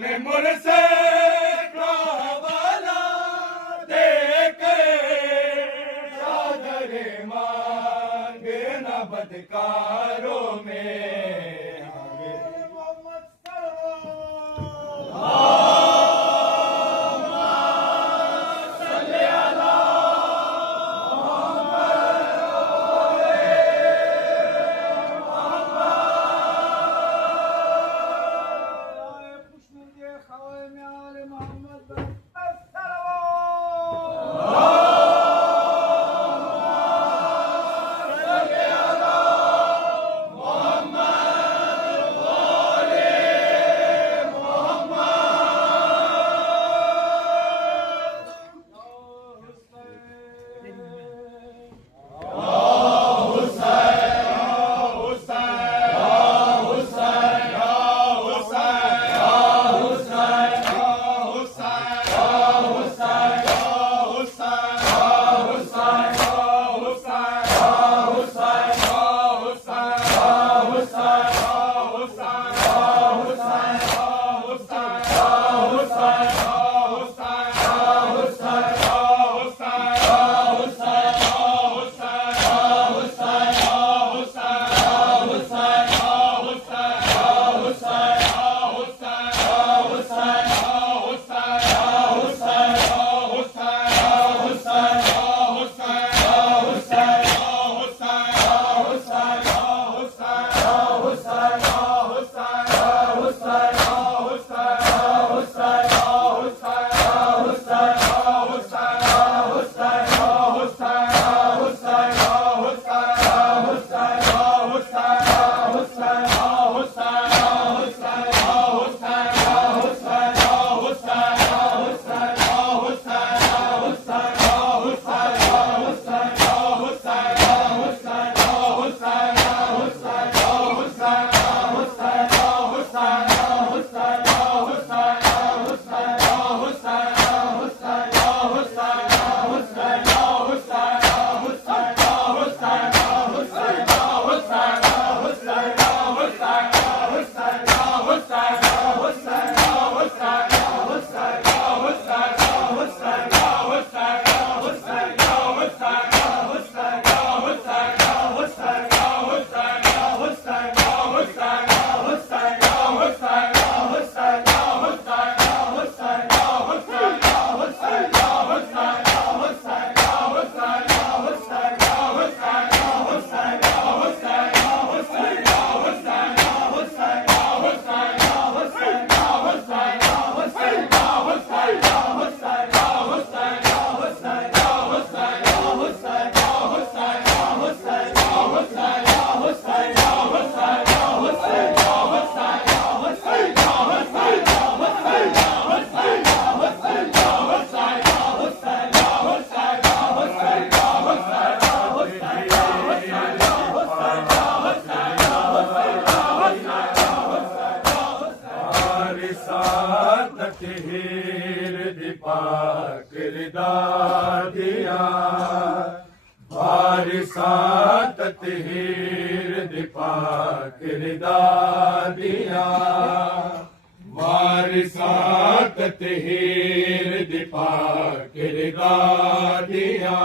ने मुझसे वाला देके चादर मांगे न बदकारों में बारिशात तहीर दीपाक दादिया बारिशात तहीर दीपाक दादिया बारिशात तहीर दीपाक दादिया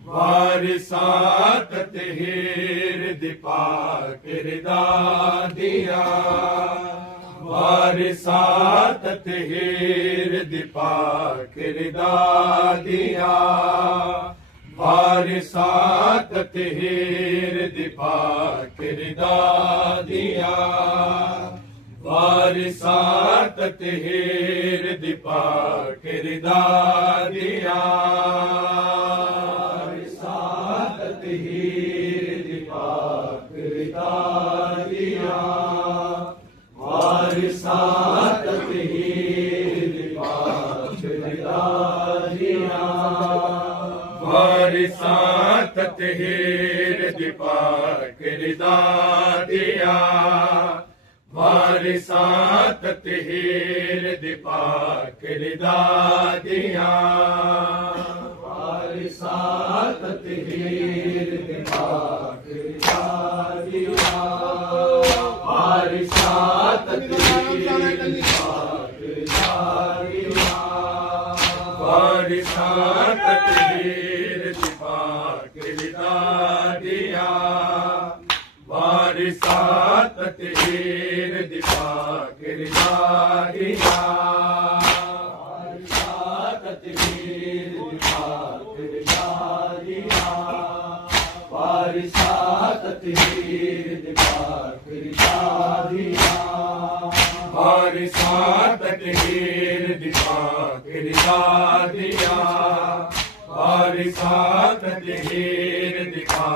बारिशात तहीर दीपाक दादिया बारिशात तहीर दीपाक दादिया बारिशात तहीर दीपाक दादिया बारिशात तहीर दीपाक दादिया बारिशात तहीर दीपाक दादिया बारिशात तहीर दीपाक दादिया बारिशात तहीर दीपाक दादिया बारिशात तहीर दीपाक दादिया बारिशात तहीर वारिसात तहीर दिपा किरदा दिया वारिसात तहीर दिपा किरदा दिया वारिसात तहीर दिपा किरदा दिया वारिसात तहीर दिपा किरदा दिया वारिसात तहीर दिपा किरदा दिया वारिसात तहीर दिपा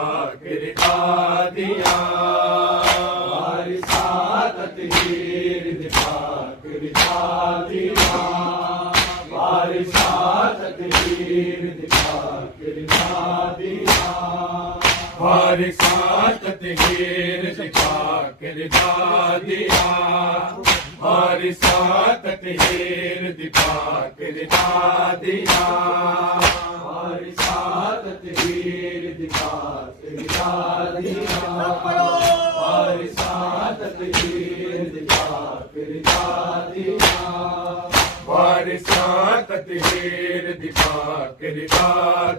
किरदा दिया वारिसात तहीर दिपा किरदा दिया वारिसात तहीर दिपा किरदा दिया वारिसात तहीर दिपा किरदा दिया वारिसात तहीर दिपा किरदा दिया वारिसात तहीर दिपा किरदा दिया वारिसात तहीर दिपा किरदा दिया वारिसात तहीर दिपा किरदा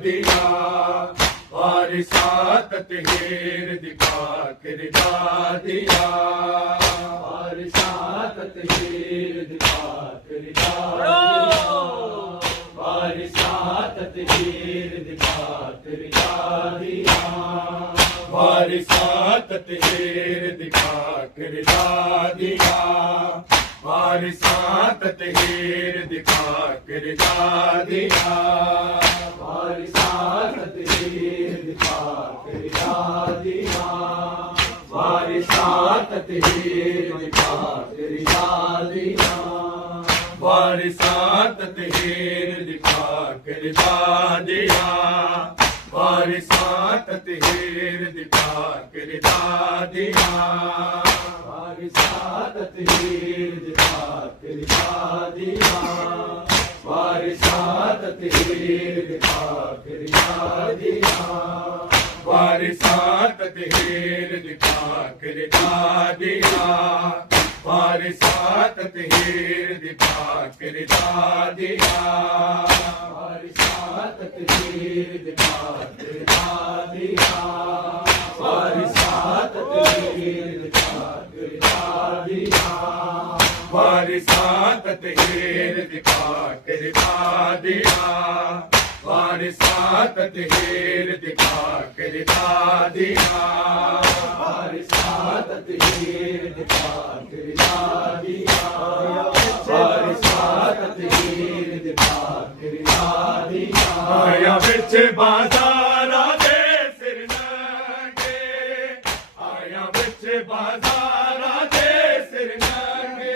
दिया वारिसात तहीर दिपा किरदा दिया वारिसात तहीर दिपा किरदा वारिसात तहीर दिपा किरदा दिया वारिसात तहीर दिपा किरदा दिया वारिसात तहीर दिपा किरदा दिया वारिसात तहीर दिपा किरदा दिया वारिसात तहीर दिपा किरदा दिया वारिसात तहीर दिपा किरदा दिया वारिसात तहीर दिपा किरदा दिया वारिसात तहीर दिपा किरदा दिया वारिसात तहीर दिपा किरदा दिया वारिसात तहीर दिपा किरदा दिया वारिसात तहीर दिपा किरदा दिया वारिसात तहीर दिपा किरदा दिया वारिसात तहीर दिपा किरदा दिया वारिसात तहीर दिपा किरदा दिया वारिसात तहीर दिपा किरदा दिया वारिसात तहीर दिपा किरदा दिया वारिसात तहीर दिपा किरदा दिया आया बिच बाजारा दे सिर नंगे आया बिच बाजारा दे सिर नंगे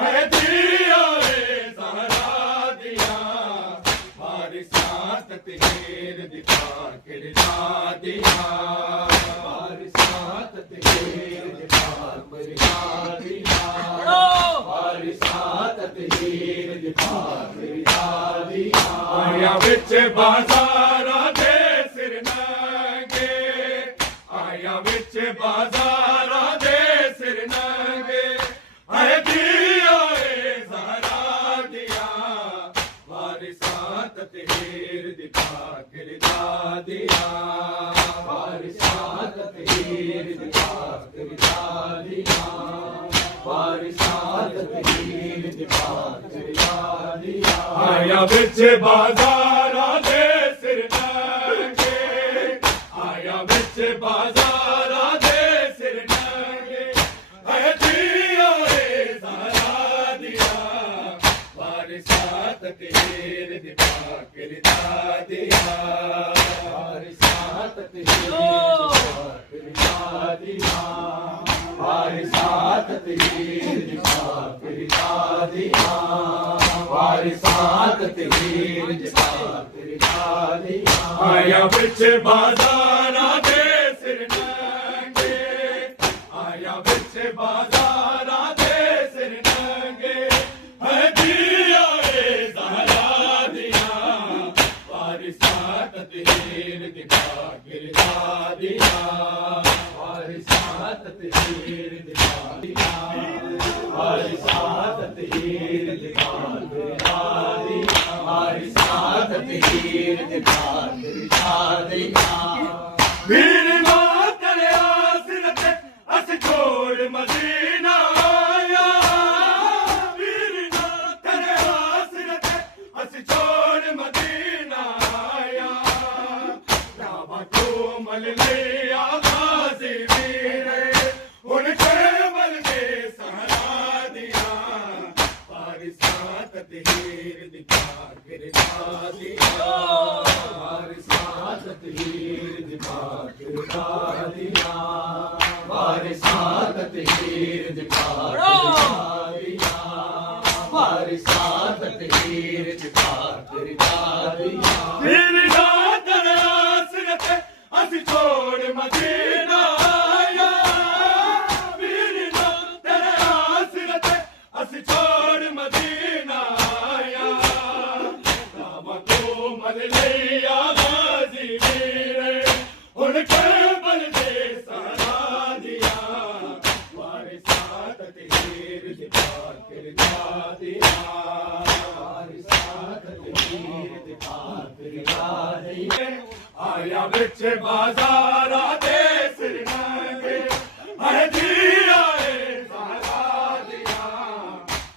है दिया रे सहारा दिया वारिसात तहीर दिपा किरदा दिया वारिसात तहीर दिपा किरदा दिया वारिसात तहीर दिपा किरदा दिया आया बिच बाजारा दे सिर नंगे आया बिच बाजारा दे सिर नंगे है दिया रे सहारा दिया वारिसात तहीर दिपा किरदा दिया वारिसात तहीर दिपा किरदा दिया वारिसात तहीर दिपा किरदा दिया आया बिच बाजारा दे सिर नंगे आया बिच बाजारा दे सिर नंगे है दिया रे सहारा दिया वारिसात तहीर दिपा किरदा दिया वारिसात तहीर दिपा किरदा दिया वारिसात तहीर दिपा किरदा दिया वारिसात तहीर दिपा किरदा दिया आया बिच बाजारा दे सिर नंगे आया बिच बाजारा दे सिर नंगे है दिया रे सहारा दिया वारिसात तहीर दिपा किरदा दिया वारिसात तहीर दिपा वारिसात तहीर दिपा किरदा दिया वारिसात हीर दिखा दिखा दिया वीर ना तेरे आसरत अस छोड़ मदीना आया वीर ना तेरे आसरत अस छोड़ मदीना आया रावा तो मल लिया गाजी वीर हुन करबल दे सहारा दिया वारिसात हीर दिखा गिरदा दिया वारिसात हीर दिखा गिरदा दिया वारिसात हीर दिखा दिया वारिसात हीर दिखा गिरदा दिया वीर ना तेरे आसरत अस छोड़ मदीना आया वीर ना तेरे आसरत अस छोड़ मदीना आया रावा तो मल लिया गाजी वीर हुन करबल दे सहारा दिया वारिसात हीर दिखा गिरदा दिया वारिसात हीर दिखा गिरदा दिया आया बिच बाजारा दे सिर नंगे है दिया सहारा दिया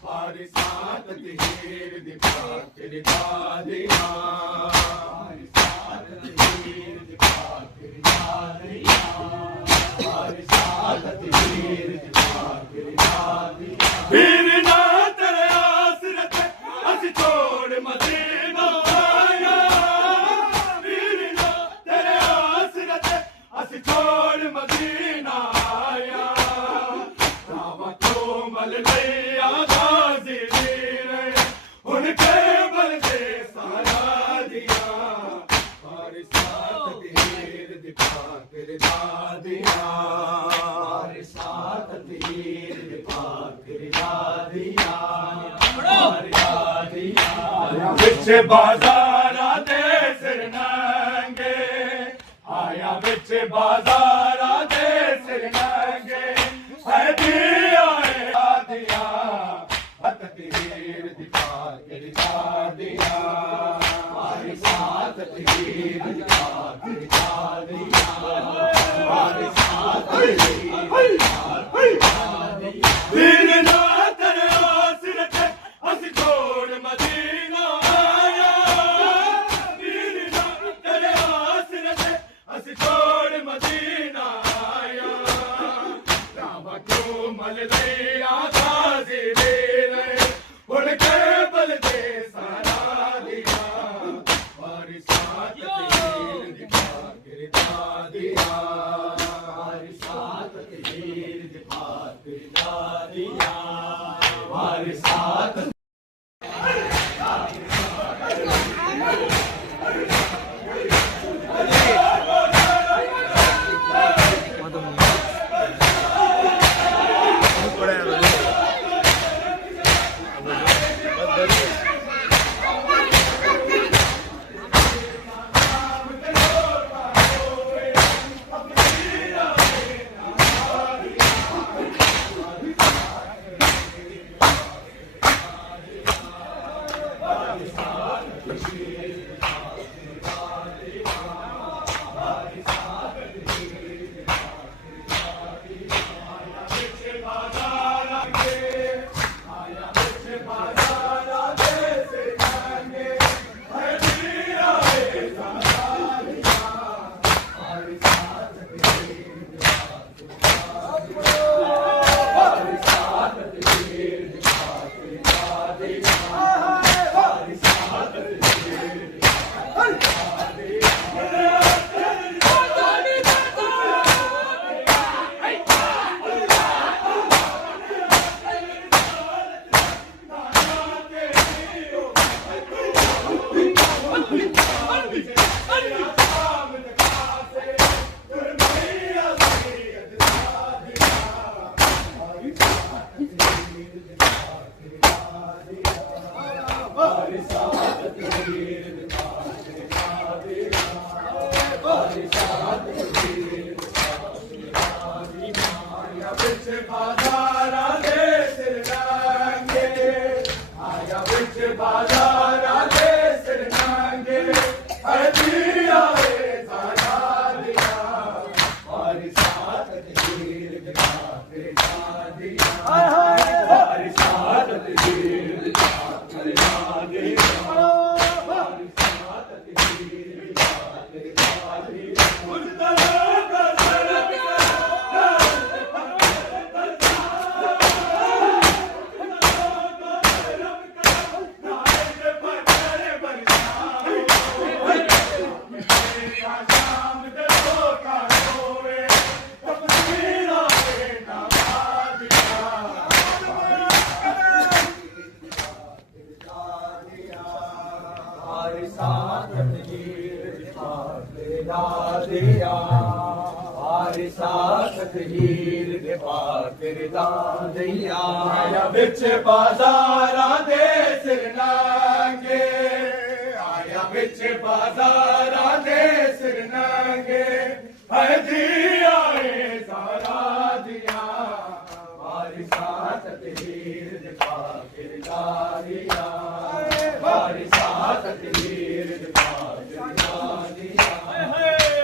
वारिसात हीर दिखा गिरदा दिया वारिसात हीर दिखा गिरदा दिया वारिसात हीर दिखा गिरदा दिया वीर ना तेरे आसरत अस छोड़ मदीना आया वीर ना तेरे आसरत अस छोड़ मदीना आया रावा तो मल लिया गाजी वीर हुन करबल दे सहारा दिया वारिसात हीर दिखा गिरदा दिया वारिसात हीर दिखा गिरदा दिया बिच बाजारा दे सिर नंगे आया बिच बाजारा दे सिर नंगे है दिया दिया हत हीर दिखा गिरदा दिया वारिसात हीर दिखा गिरदा दिया वारिसात वीर ना तेरे आसरत अस छोड़ मदीना आया वीर ना तेरे आसरत अस छोड़ मदीना आया रावा तो मल लिया गाजी वीर हुन करबल दे सहारा दिया वारिसात हीर दिखा गिरदा दिया वारिसात हीर दिखा गिरदा दिया वारिसात साथ हीर दे पाकर दादिया आया बिच बाजारां दे सिर नांगे आया बिच बाजारां दे सिर नांगे हदी आए सारा दिया मारी साथ हीर दे पाकर दादिया मारी साथ हीर दे पाकर दादिया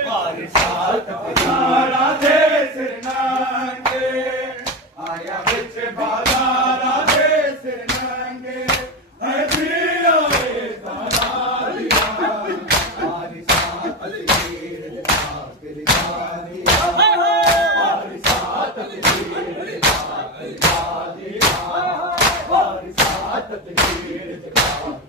मारी साथ बाजारां दे सिर नांगे आया बिच बाजारां दे सिर नांगे हदी आए सारा दिया मारी साथ हीर दे पाकर दादिया मारी साथ हीर दे पाकर दादिया मारी साथ हीर दे पाकर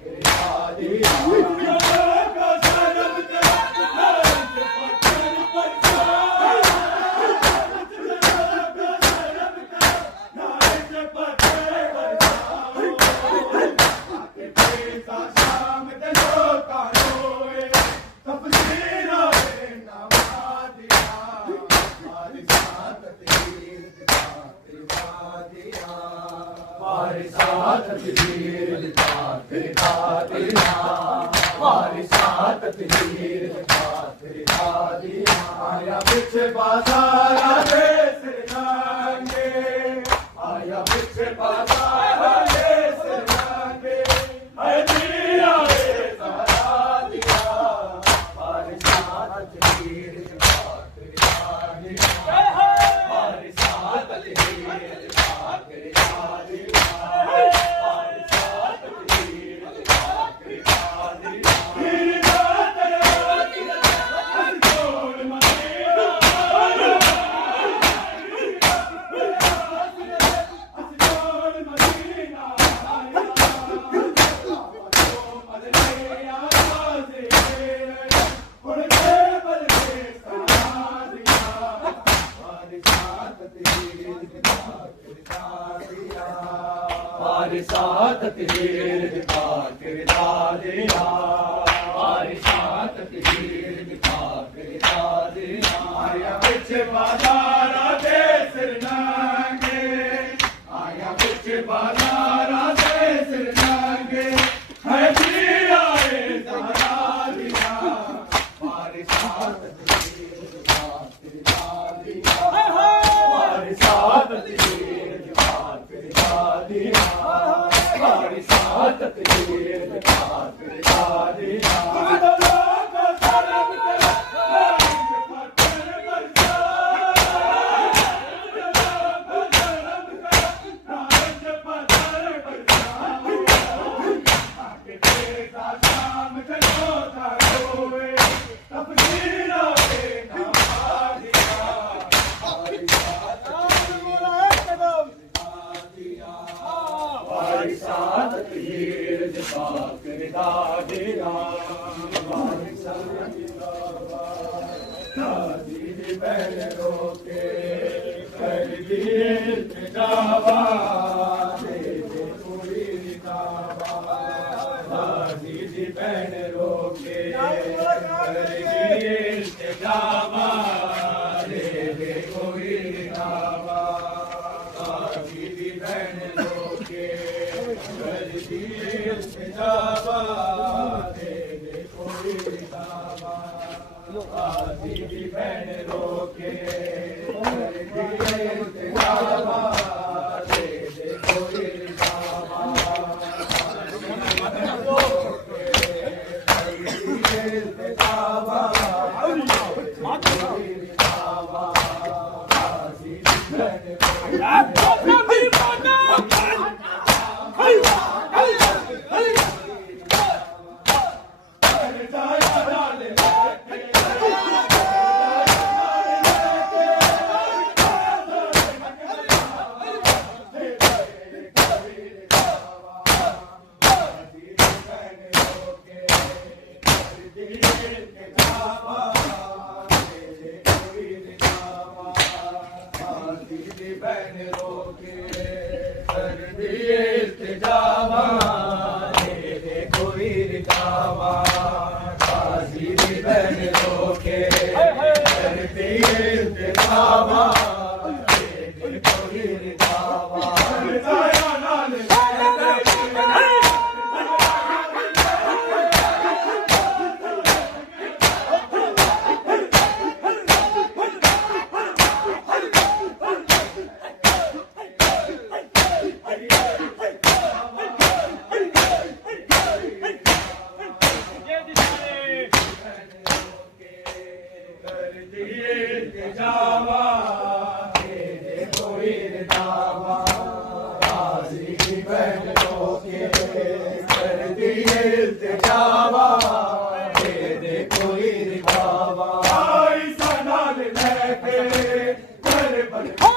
दादिया मारी साथ हीर दे पाकर दादिया मारी साथ हीर दे पाकर दादिया आया बिच बाजारां दे सिर नांगे आया बिच बाजारां दे सिर नांगे हदी आए सारा दिया मारी साथ हीर दे पाकर दादिया मारी साथ हीर दे पाकर दादिया मारी साथ हीर दे पाकर दादिया मारी साथ हीर दे पाकर दादिया आया बिच बाजारां दे सिर नांगे आया बिच बाजारां दे सिर नांगे हदी आए सारा दिया मारी साथ हीर दे पाकर दादिया मारी साथ हीर दे पाकर दादिया मारी साथ हीर दे पाकर दादिया मारी साथ हीर दे पाकर दादिया मारी साथ दादी दी बहन रोके कर दिए जावा दे दे पूरी निकावा दादी दी बहन रोके कर दिए जावा दे दे पूरी निकावा दादी दी बहन रोके कर दिए जावा दे दे पूरी निकावा दादी दी बहन रोके कर दिए जावा दे दे पूरी निकावा रोके कर दिए इल्तिजावा दे दे कोई रिवावा आई सनाल लेके कर बन तो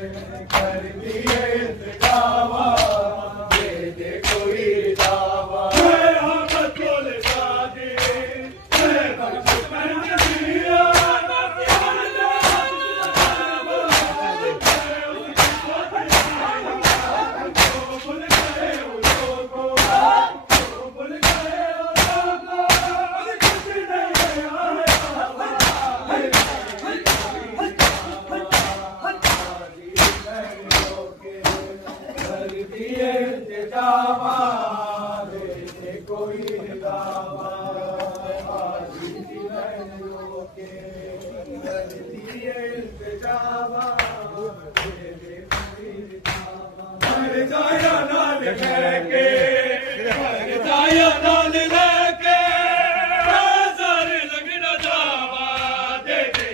कर दिए इल्तिजामा, दे दे कोई दावा। अहमद बोले दादी, बख्शिश कर दिया, इल्तिजामा, दे दे कोई दावा। आजी बहनों के कर दिए इल्तिजामा, दे दे कोई दावा। मर जाया नाल लेके, मर जाया नाल लेके, बाजार लगना जावा, दे दे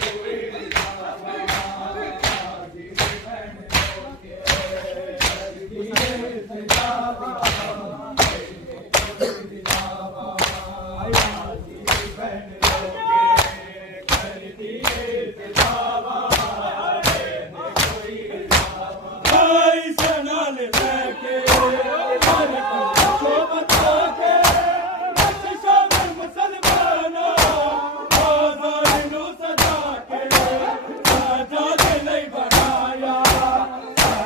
कोई दावा। आजी बहनों के कर दिए इल्तिजामा, दे दे कोई दावा। आजी बहनों के कर दिए इल्तिजामा, दे दे कोई दावा। भाई सनाल लेके, हर को बता के, बख्शिशा में मुसलमाना, बाजार नू सजा के, आजाद नहीं बनाया,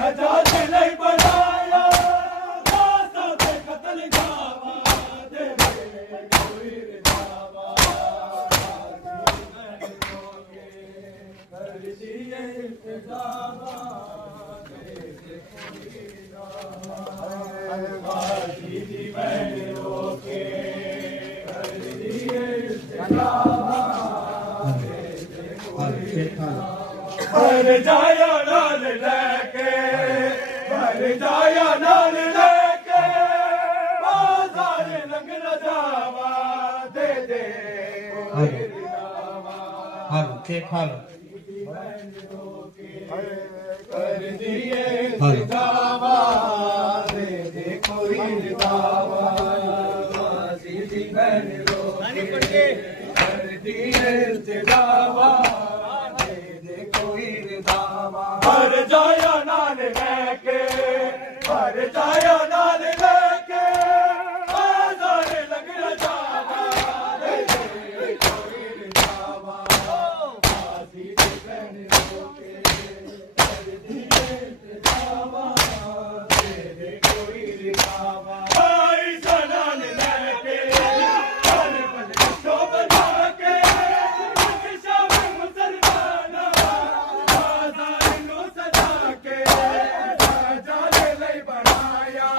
आजाद नहीं बनाया, बासा दे कतल जावा, दे दे कोई दावा। कर दिए इल्तिजामा, दे दे कोई दावा। आजी बहनों के कर दिए इल्तिजामा, दे दे कोई दावा। मर जाया नाल लेके, मर जाया नाल लेके, बाजार लगना जावा, दे दे कोई दावा। कर दिए इल्तिजामा, दे दे कोई दावा। आजी बहनों के कर दिए इल्तिजामा, दे दे कोई दावा। मर जाया नाल लेके, मर जाया नाल लेके, बाजार लगना जावा, दे दे कोई दावा। आजी बहनों के कर दिए इल्तिजामा, दे दे कोई दावा। भाई सनाल लेके, पल पल को बता के, बख्शिशा में मुसलमाना, बाजार नू सजा के, आजाद नहीं बनाया,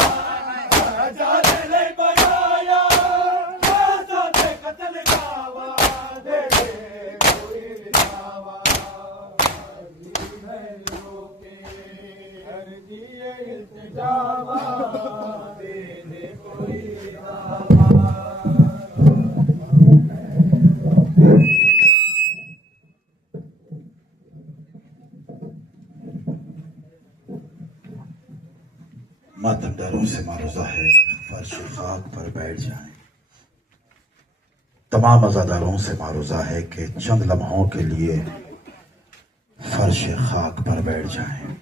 आजाद नहीं बनाया, बासा दे कतल जावा, दे दे कोई दावा। आजी बहनों के कर दिए इल्तिजामा, दे दे कोई दावा। मातम डरों से मारूजा है, फर्श खाक पर बैठ जाएं। तमाम अज़ादारों से मारूजा है कि चंद लम्हों के लिए फर्श खाक पर बैठ जाएं।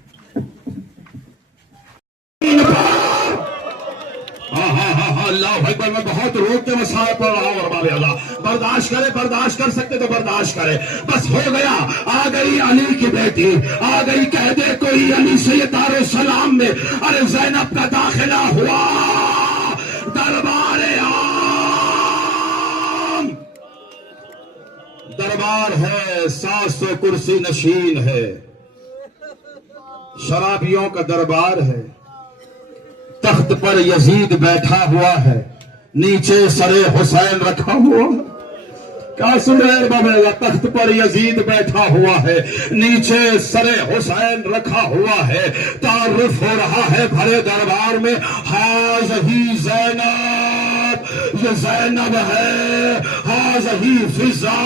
अल्लाह अकबर, मैं बहुत रोक के मसाला पढ़ रहा हूँ। अरबाब अल्लाह, बर्दाश्त करे, बर्दाश्त कर सकते तो बर्दाश्त करे। बस हो गया, आ गई अली की बेटी, आ गई कह दे कोई अली से ये दारो सलाम में। अरे ज़ैनब का दाखिला हुआ दरबार आम। दरबार है, 700 कुर्सी नशीन है, शराबियों का दरबार है। तख्त पर यजीद बैठा हुआ है, नीचे सरे हुसैन रखा हुआ है। क्या सुन रहे हैं बाबा? तख्त पर यजीद बैठा हुआ है, नीचे सरे हुसैन रखा हुआ है। तारुफ हो रहा है भरे दरबार में, हाज़ही ज़ैनब ये ज़ैनब है, हाज़ही फिजा,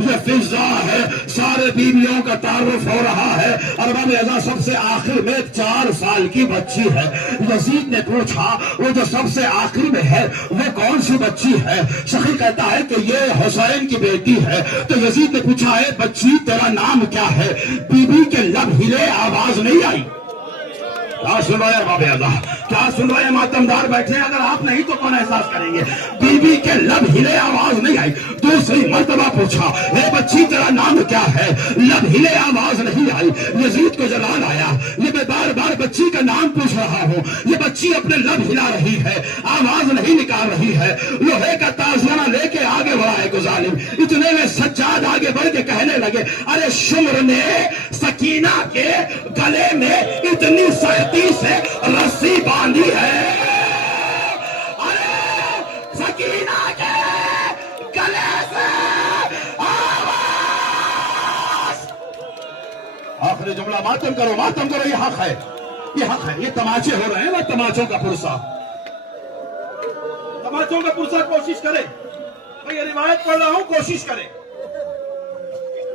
ये फिजा है। सारे बीवियों का तारुफ हो रहा है। अरबाब अज़ा सबसे आखिर में 4 साल की बच्ची है। यजीद ने पूछा वो जो सबसे आखिर में है वो कौन सी बच्ची है? सखी कहता है कि ये हुसैन की बेटी है। तो यजीद ने पूछा है बच्ची तेरा नाम क्या है? बीबी के लब हिले, आवाज नहीं आई। क्या सुन रहे हैं बाबे अज़ा? क्या सुन रहे हैं? मातमदार बैठे हैं, अगर आप नहीं तो कौन एहसास करेंगे? बीबी के लब हिले, आवाज नहीं आई। दूसरी मर्तबा पूछा ए बच्ची तेरा नाम क्या है? लब हिले, आवाज नहीं आई। यजीद को जलाल आया, ये मैं बार बार बच्ची का नाम पूछ रहा हूँ, ये बच्ची अपने लब हिला रही है, आवाज नहीं निकाल रही है। लोहे का ताजियाना लेके आगे बढ़ा है गुजालिम। इतने में सज्जाद आगे बढ़ के कहने लगे अरे शुम्र ने सकीना के गले में इतनी सख्ती से रस्सी बांधी है। अरे सकीना के गले से आवाज। आखिरी जुमला, मातम करो, ये हक है, ये हक है। ये तमाचे हो रहे हैं ना, तमाचों का पुरसा, तमाचों का पुरसा। कोशिश करें, मैं ये रिवायत पढ़ रहा हूं, कोशिश करें।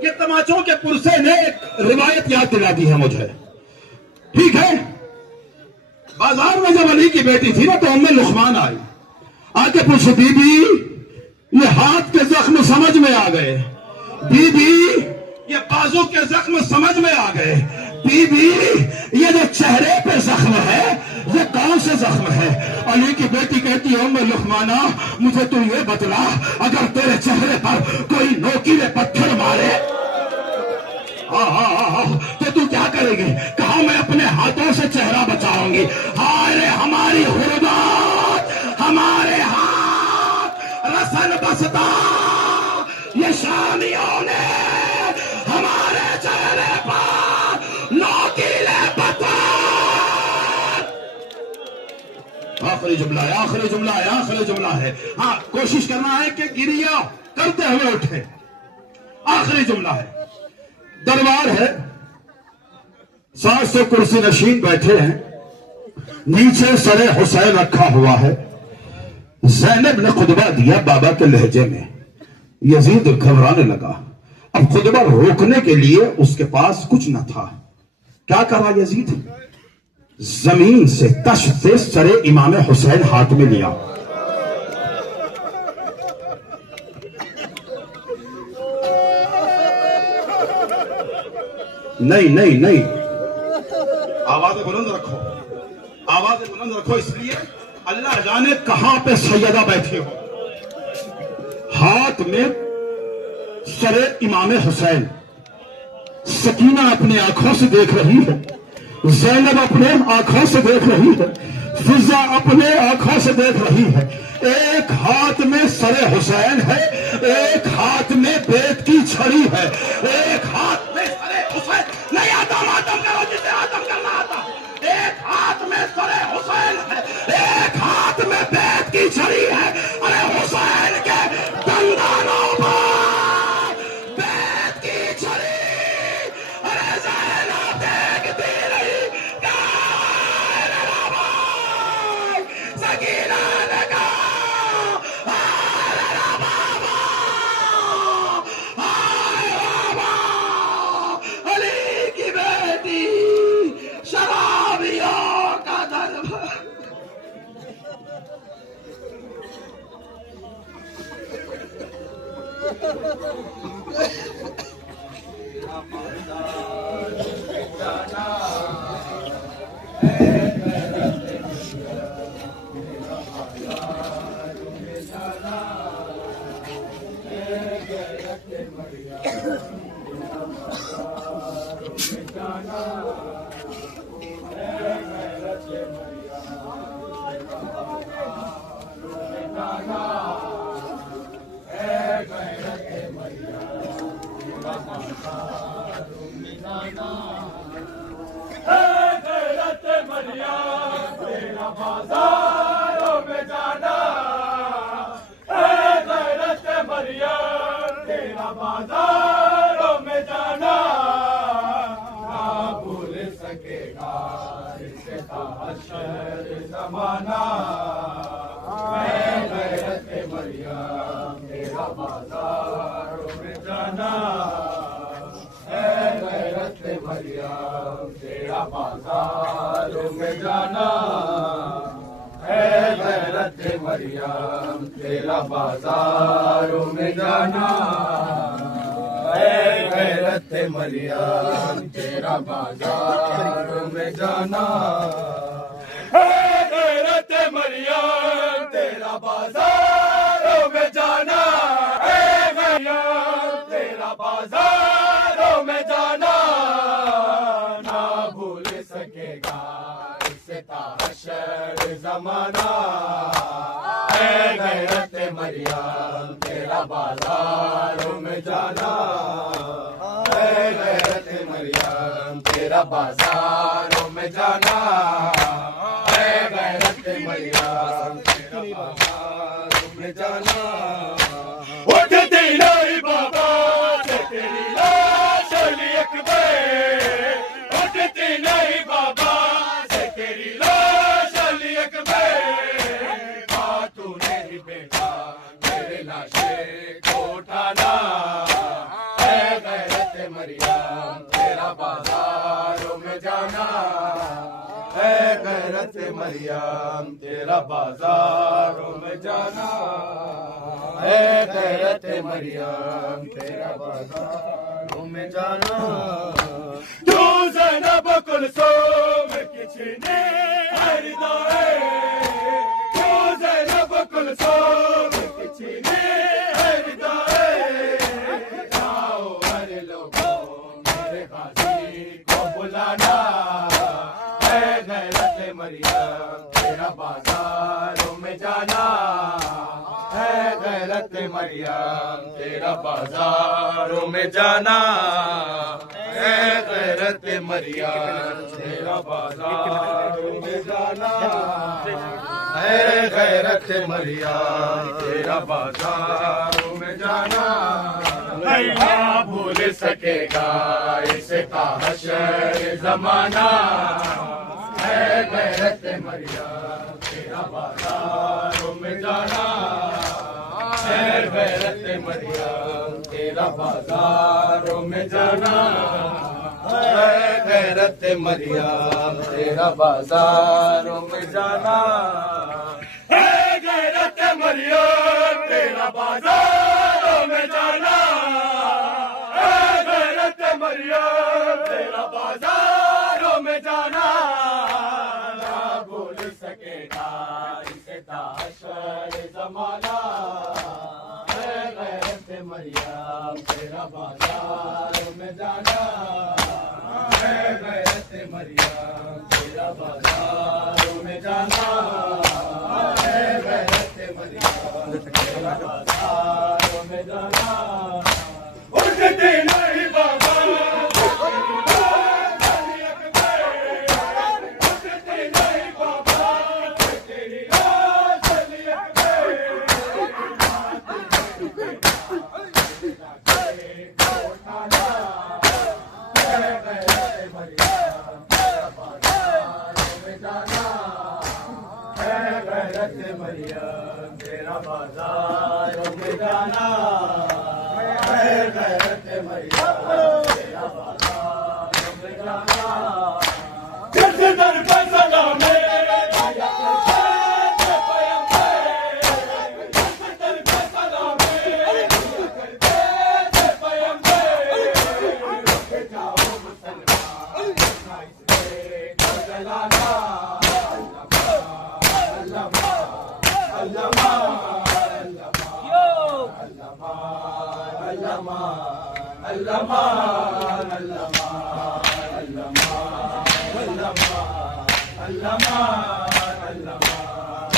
ये तमाचों के पुरसे ने एक रिवायत याद दिला दी है मुझे। ठीक है, बाजार में जब अली की बेटी थी ना तो उम्मे लुकमान आई, आके पूछे बीबी ये हाथ के जख्म समझ में आ गए, बीबी ये बाजू के जख्म समझ में आ गए, बीबी ये जो चेहरे पे जख्म है ये कौन से जख्म है? अली की बेटी कहती है उम्मे लुकमाना मुझे तू ये बतला, अगर तेरे चेहरे पर कोई नोकीले पत्थर मारे तो तू क्या करेगी? कहा मैं अपने हाथों से चेहरा बचाऊंगी। हाय रे हमारी हुर्मत, हमारे हाथ रसन बसता, ये शामियों ने हमारे चेहरे पर नोकीले पत्थर। आखिरी जुमला है, आखिरी जुमला है, आखिरी जुमला है। हाँ, कोशिश करना है कि गिरिया करते हुए उठे। आखिरी जुमला है। दरबार है, 700 कुर्सी नशीन बैठे हैं, नीचे सरे हुसैन रखा हुआ है। ज़ैनब ने खुतबा दिया बाबा के लहजे में। यजीद घबराने लगा। अब खुतबा रोकने के लिए उसके पास कुछ न था। क्या करा यजीद? जमीन से तश से सरे इमाम हुसैन हाथ में लिया। नहीं नहीं नहीं, आवाज़ें बुलंद रखो, आवाज़ें बुलंद रखो, इसलिए अल्लाह जाने कहां पे सैयदा बैठी हो। हाथ में सरे इमाम हुसैन। सकीना अपने आंखों से देख रही है, ज़ैनब अपने आंखों से देख रही है, फिजा अपने आंखों से देख रही है। एक हाथ में सरे हुसैन है, एक हाथ में बेत की छड़ी है, एक हाथ में सरे हुसैन। नहीं आता, मातम करो जिसे आतम करना आता। एक हाथ में सरे हुसैन है, एक हाथ में बेत की छड़ी है। अरे हुसैन के दंदानों पर बेत की छड़ी। अरे ज़ैनब देखती रही, सकीना ने कहा अली की बेटी शराबियों का दरबार। जमाना तेरा बाजारों में जाना है गैरत मरियम, तेरा बाजारों में जाना है गैरत मरियम, तेरा बाजारों में जाना है गैरत मरियम, तेरा बाजारों में जाना है मरियम, तेरा बाजारों में जाना ना भूल सकेगा इससे ताशर जमाना है गैरत मरियम, तेरा बाजारों में जाना है गैरत मरियम, तेरा बाजारों में जाना है गैरत मरियम, तेरा बाजारों में जाना उठती नहीं बाबा से तेरी लाश अली अकबर, उठती नहीं बाबा से तेरी लाश अली अकबर, तूने ही बेटा मेरे लाशे को उठाना है गैरत मरियम, तेरा बाजारों में जाना है गैरत मरियम, तेरा बाजारों में जाना है गैरत मरियम, तेरा बाजारों में जाना जो ज़ैनब कुलसूम किसने हरदा है, जो ज़ैनब कुलसूम किसने हरदा है, जाओ हर लोगों मेरे गाजी को बुलाना है गैरत मरियम, तेरा बाजारों में जाना है गैरत मरियम, तेरा बाजारों में जाना है गैरत मरियम, तेरा बाजारों में जाना है गैरत मरियम, तेरा बाजारों में जाना नहीं भूल सकेगा इसका हशर जमाना है गैरत मरियम, तेरा बाजारों में जाना है गैरत मरियम, तेरा बाजारों में जाना है गैरत मरियम, तेरा बाजारों में जाना है गैरत मरियम, तेरा बाजारों में जाना है गैरत मरियम, तेरा बाजारों में जाना ना भूल सकेगा इसे ताशर जमाना है गैरत मरियम, तेरा बाजारों में जाना है गैरत मरियम, तेरा बाजारों में जाना है गैरत मरियम, तेरा बाजारों में जाना उठती नहीं बाबा उठती नहीं बाबा तेरी लाश अली अकबर, उठाना है गैरत मरियम, तेरा बाजारों में जाना है गैरत मरियम, तेरा बाजारों में जाना है गैरत मरियम, तेरा बाजारों में जाना जिस दर पर सलामे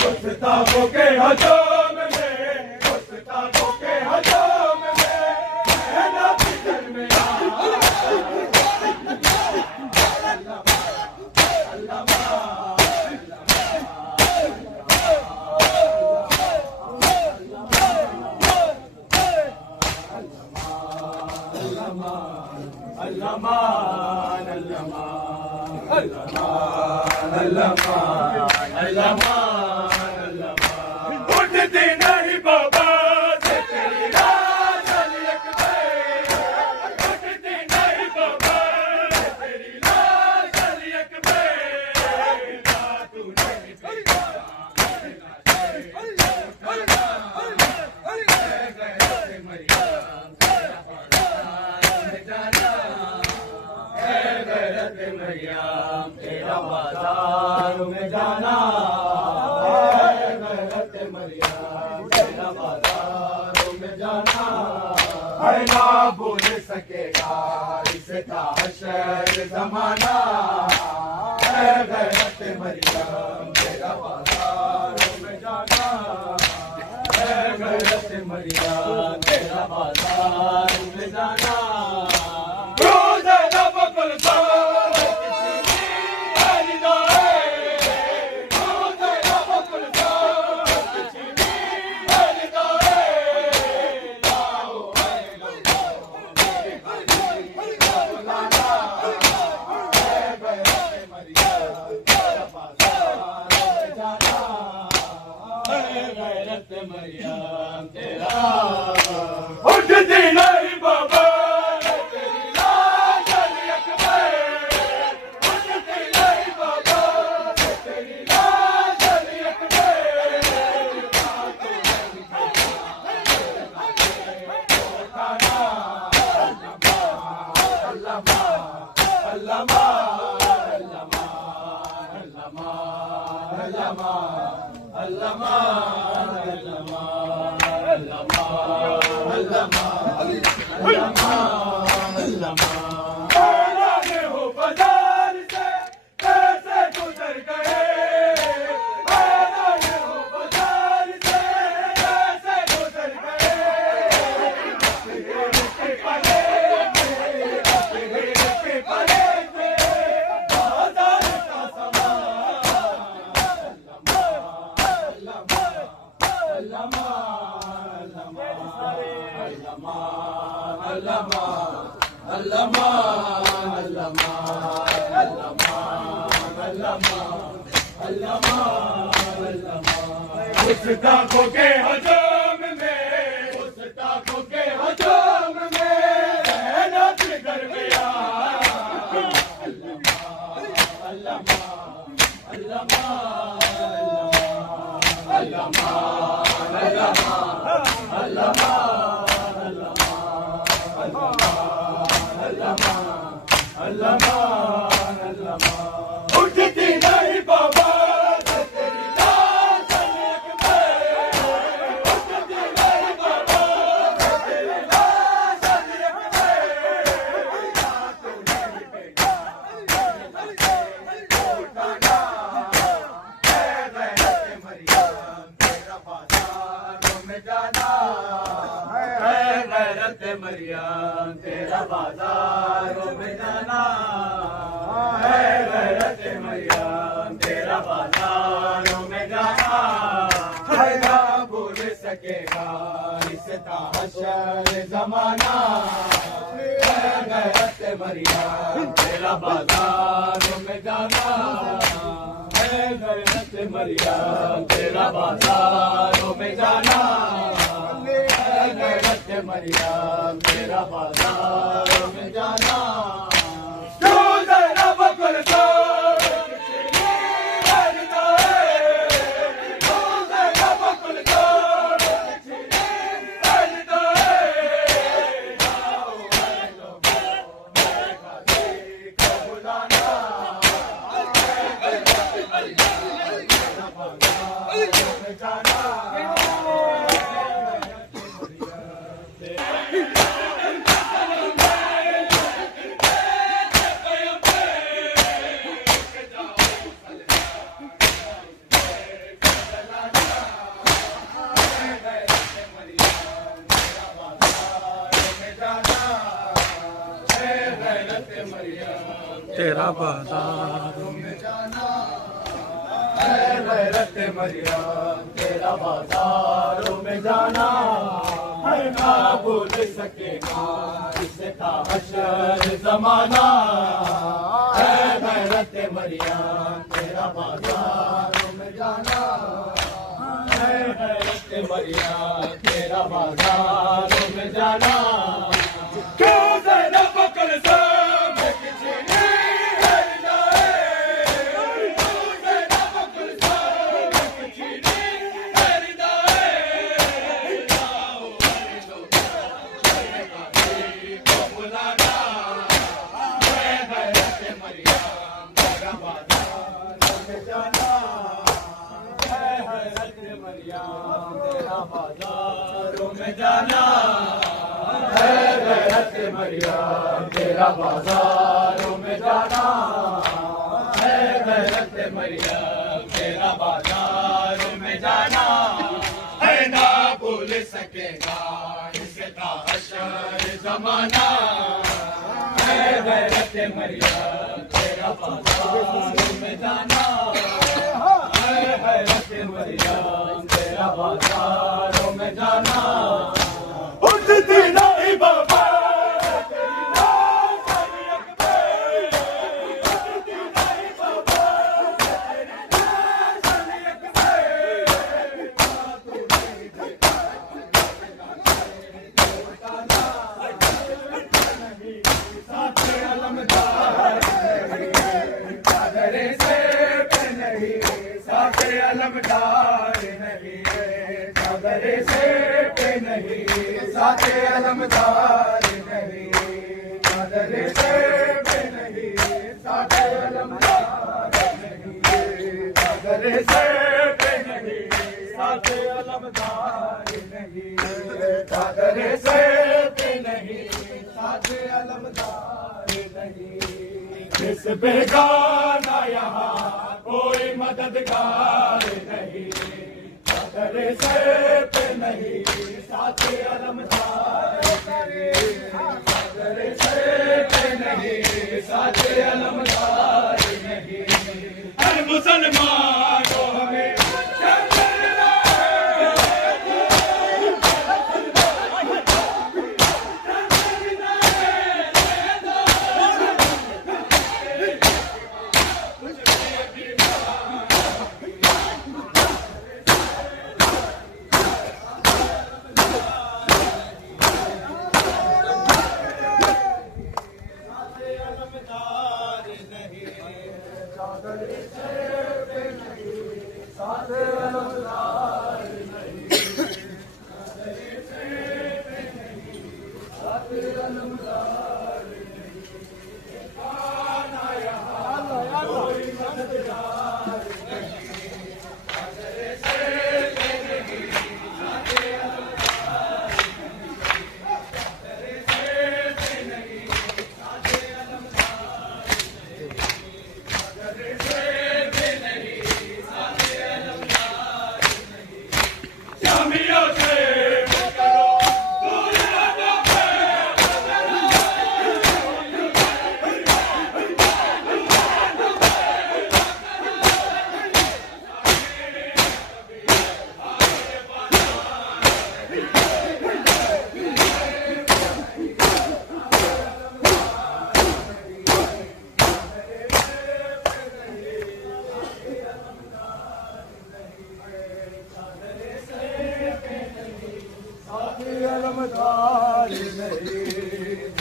गुस्ताखों के हजूम में, गुस्ताखों के हजूम में रहना फिक्र में उठती नहीं बाबा से तेरी लाश अली अकबर, उठती नहीं बाबा से तेरी लाश मरियम तेरा बाजार में जाना है गैरत मरियम तेरा बाजार में जाना है ना भूल सकेगा इसका हशर जमाना है गैरत मरियम तेरा बाजार में जाना है गैरत मरियम तेरा बाजार में जाना रोज़े लब कुलसान किसी अलिदा रोज़े लब कुलसान किसी अलिदा लाओ गैरत मरियम तेरा उठती नहीं बाबा तेरी लाज अली अकबर उठती नहीं बाबा तेरी लाज अली आने हो बाजार से कैसे गुजर गए आने हो बाजार से कैसे गुजर गए पले बाजार का उस टाकों के हजूम में उस टाकों के हजूम में रहना जिगर गया उठती नहीं बाबा तेरी लाज अली अकबर उठती नहीं बाबा तेरी लाज अली मरियम तेरा बाजारों में जाना है गैरत मरियम तेरा बाजारों में जाना है ना भूल सकेगा इसका हशर जमाना है गैरत मरियम तेरा बाजारों में जाना है गैरत मरियम तेरा बाजारों में जाना गैरत मरियम तेरा बाजार में जाना रोज़े लब कुलसान किसी अलिदा रोज़े लब कुलसान किसी अलिदा लाओ को बुलाना गैरत मरियम तेरा बाजार में जाना तेरा बाजारों में जाना है गैरत मरियम तेरा बाजारों में जाना है ना भूल सकेगा इसका हशर जमाना है गैरत मरियम तेरा बाजारों में जाना है गैरत मरियम तेरा बाजारों में जाना Maria में जाना है हैरत मरियम तेरा बाजारों में जाना है हैरत मरियम तेरा बाजारों में जाना है हैरत मरियम तेरा बाजारों में जाना है ना भूल सकेगा इसका हशर जमाना है हैरत मरियम तेरा बाजारों में जाना है हैरत मरियम तेरा बाजारों में जाना उठती नहीं बाबा अलमदार नहीं चादरे से पे नहीं साथे अलमदार नहीं चादरे से पे नहीं साथे अलमदार नहीं चादरे से पे नहीं साथे अलमदार नहीं चादरे से पे नहीं साथे अलमदार नहीं किस बेगाना यहाँ कोई मददगार नहीं चादरे से पे नहीं साथे अलमदार नहीं चादरे से पे नहीं साथे अलमदार नहीं हर मुसलमान को हमें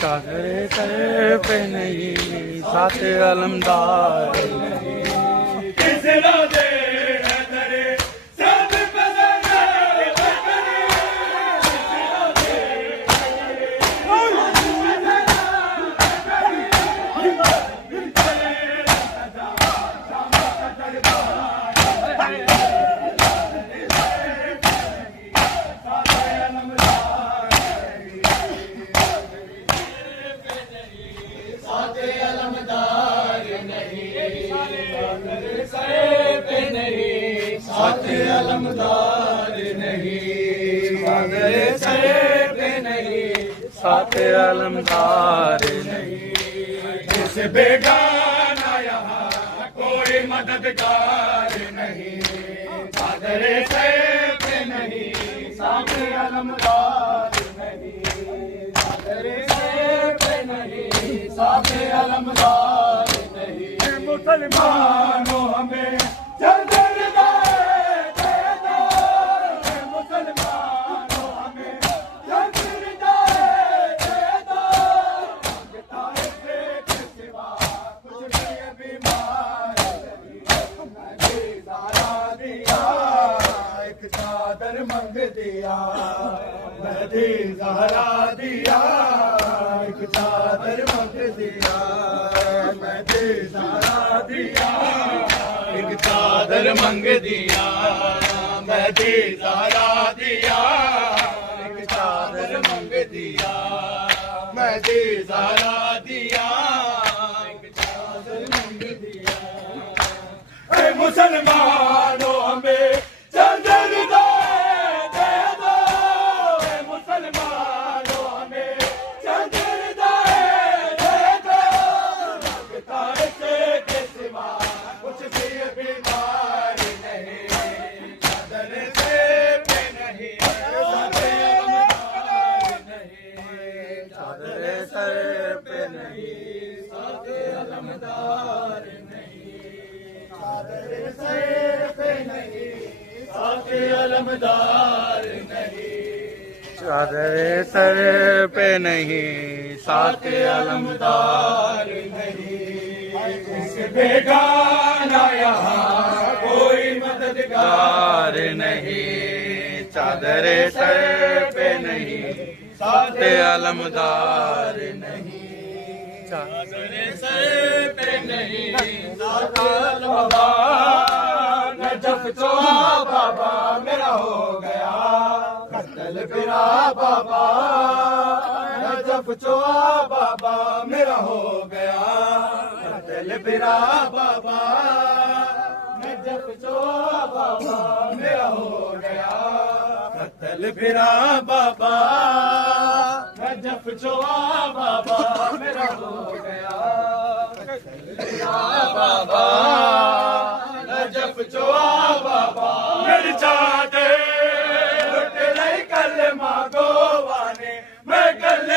चादरे सर पे नहीं साथे अलमदार किस राधे नजरे सब साथे अलमदार नहीं चादरे सर पे नहीं साथे अलमदार नहीं किस बेगाना यहाँ कोई मददगार नहीं चादरे से पे नहीं साथे अलमदार नहीं चादरे से पे नहीं साथे अलमदार नहीं मुसलमानों हमें मुसलमानों हमें चादर मंग दिया नदी ज़हरा दिया एक चादर मंग दिया नदी ज़हरा दिया एक चादर मंग दिया मैं दी ज़हरा दिया एक चादर मंग दिया मैं दी ज़हरा दिया एक चादर मंग दिया ऐ मुसलमानों हमें चादर दो दे दो ऐ मुसलमानों हमें चादर दो दे दो लगता है के सिवा कुछ भी बीमार नहीं चादर से पे नहीं चादर सर पे नहीं साथे अलमदार नहीं चादर सर पे नहीं साथे अलमदार नहीं चादर सर पे नहीं साथ अलमदार इस बेगाना यहाँ कोई मददगार कार नहीं चादर सर पे नहीं साथ अलमदार नहीं चादर सर पे नहीं साथ अलमदार नजफ चोहा बाबा मेरा हो गया कत्ल बिरा बाबा नजफ चोहा बाबा मेरा हो गया कत्ल बिरा बाबा नजफ चोहा बाबा मेरा हो गया कत्ल बिरा बाबा नजफ चोहा बाबा मेरा हो गया कत्ल बिरा बाबा नजफ चोहा बाबा मेरी चादर लुट लई कल मागो वाने मैं कल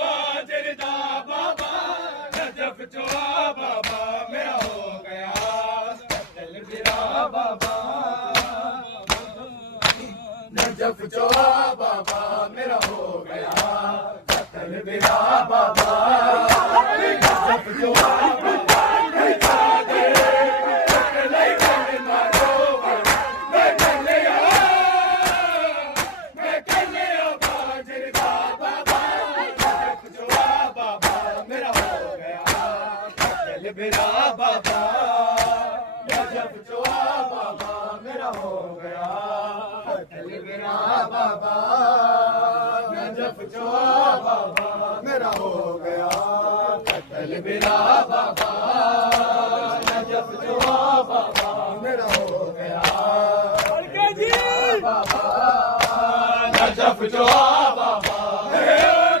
बाजरदा बाबा नजफ चोहा बाबा मेरा हो गया कत्ल बिरा बाबा नजफ चोहा बाबा मेरा हो गया कत्ल बिरा बाबा नजफ चोहा बाबा मेरी चादर लुट लई कल मागो वाने मैं कल बाजरदा बाबा नजफ चोहा बाबा मेरा हो गया कत्ल बिरा बाबा नजफ चोहा बाबा मेरा हो गया कत्ल बिरा बाबा नजफ चोहा बाबा मेरा हो गया कत्ल बिरा बाबा नजफ चोहा बाबा मेरा हो गया बाबा नजफ चोहा बाबा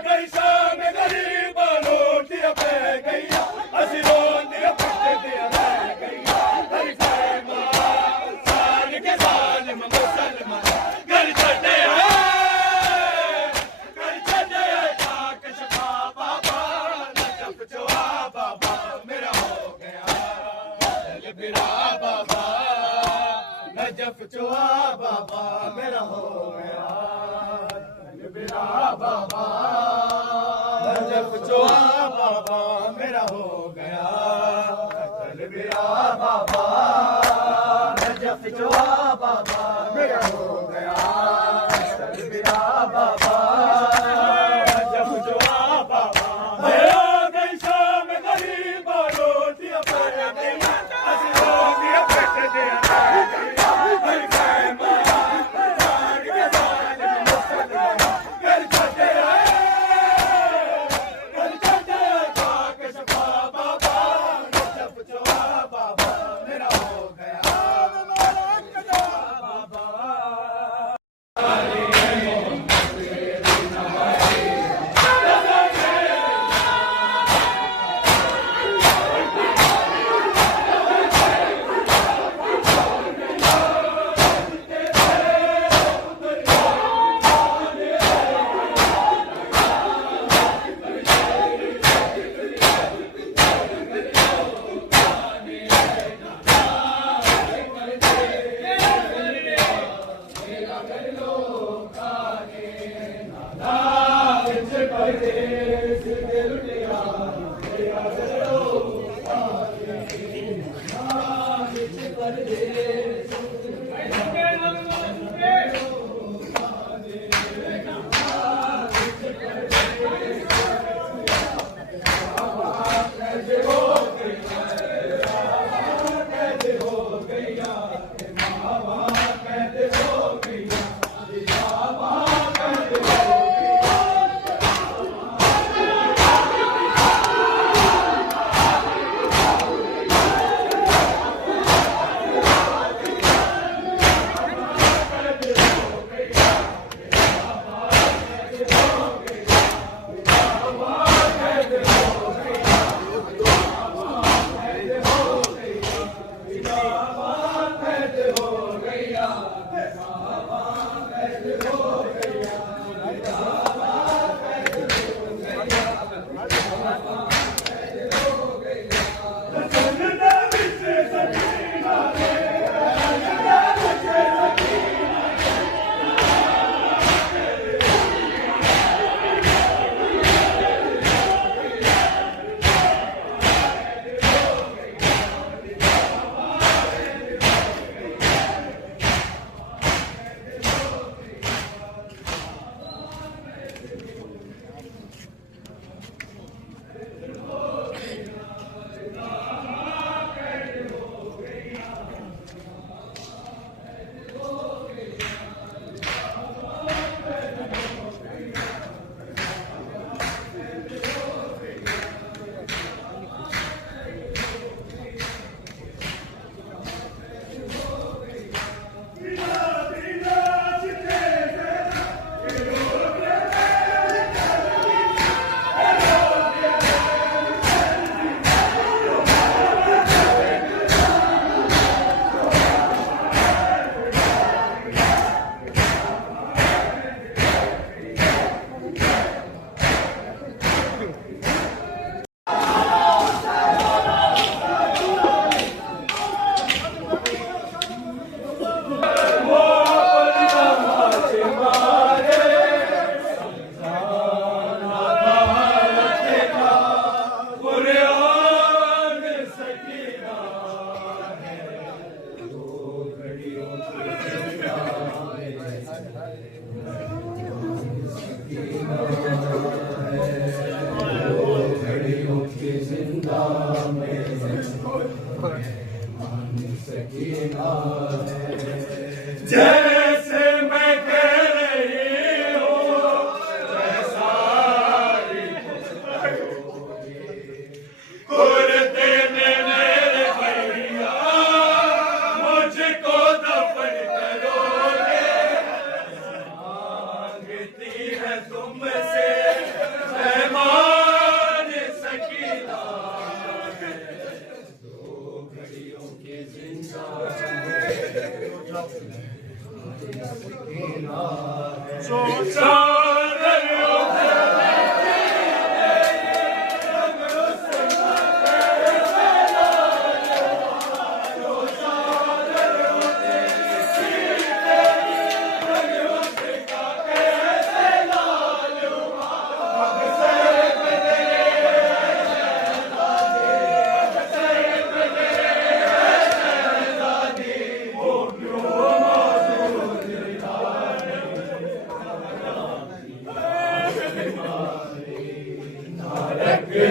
गई शाम गरीब रोटियां पे गईया असी रोटियां पिट दिया रह गईया हरी फैमा साल के जालिम मुसलमान घर छड़े ताक शफा बाबा नजफ चोहा बाबा मेरा हो गया कत्ल बिरा बाबा नजफ चोहा बाबा मेरा हो गया कत्ल बिरा बाबा नजफ चोहा बाबा मेरा हो गया कत्ल बिरा बाबा नजफ चोहा बाबा मेरा हो गया कत्ल बिरा बाबा नजफ चोहा बाबा गई शाम गरीब रोटियां पे गईया असी रोटियां पिट दिया रह गईया हरी फैमा साल के जालिम मुसलमान घर छड़े ताक शफा बाबा नजफ चोहा बाबा मेरा हो गया जिंदा में सकीना है। जैसे मैं कह रही हूँ वैसा ही कुर्ते में मेरे भैया मुझको दफन करोगे। मांगती है तुमसे मेहमान सकीना है। दो घड़ियों की जिंदा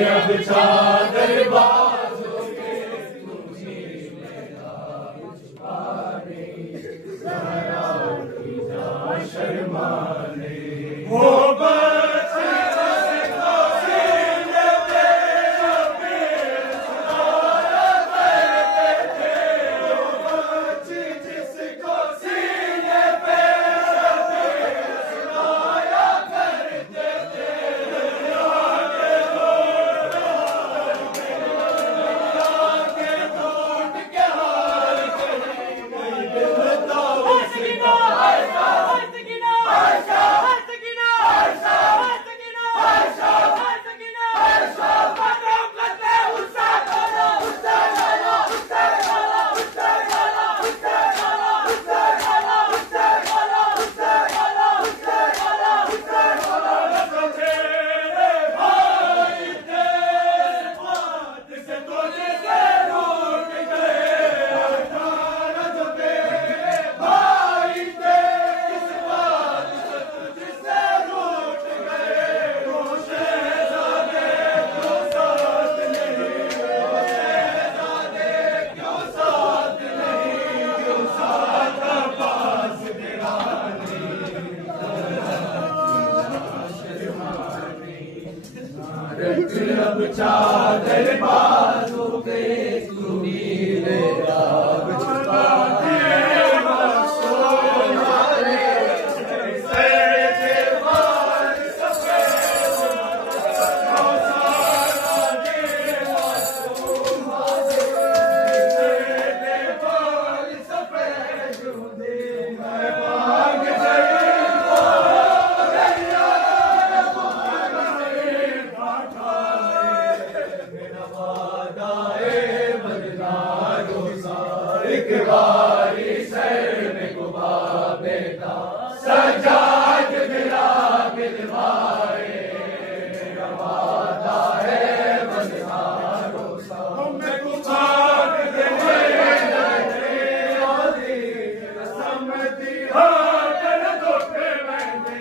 अब चादर बाजों के तुम्हीं मेरा छुपाने जरा की जा शर्माने। वो बच्चे जिसको सीने पे शबीर सुनाया करते थे। वो बच्चे जिसको सीने पे शबीर सुनाया करते थे। अब चादर बाजों के तुम्हीं मेरा छुपाने। एक बारी सर में गुबा बेटा सजाद गिरा बिलवाए। मेरा वादा है बंदा रोसा मैं कुमार देने समझी हाथ न धोखे मैंने।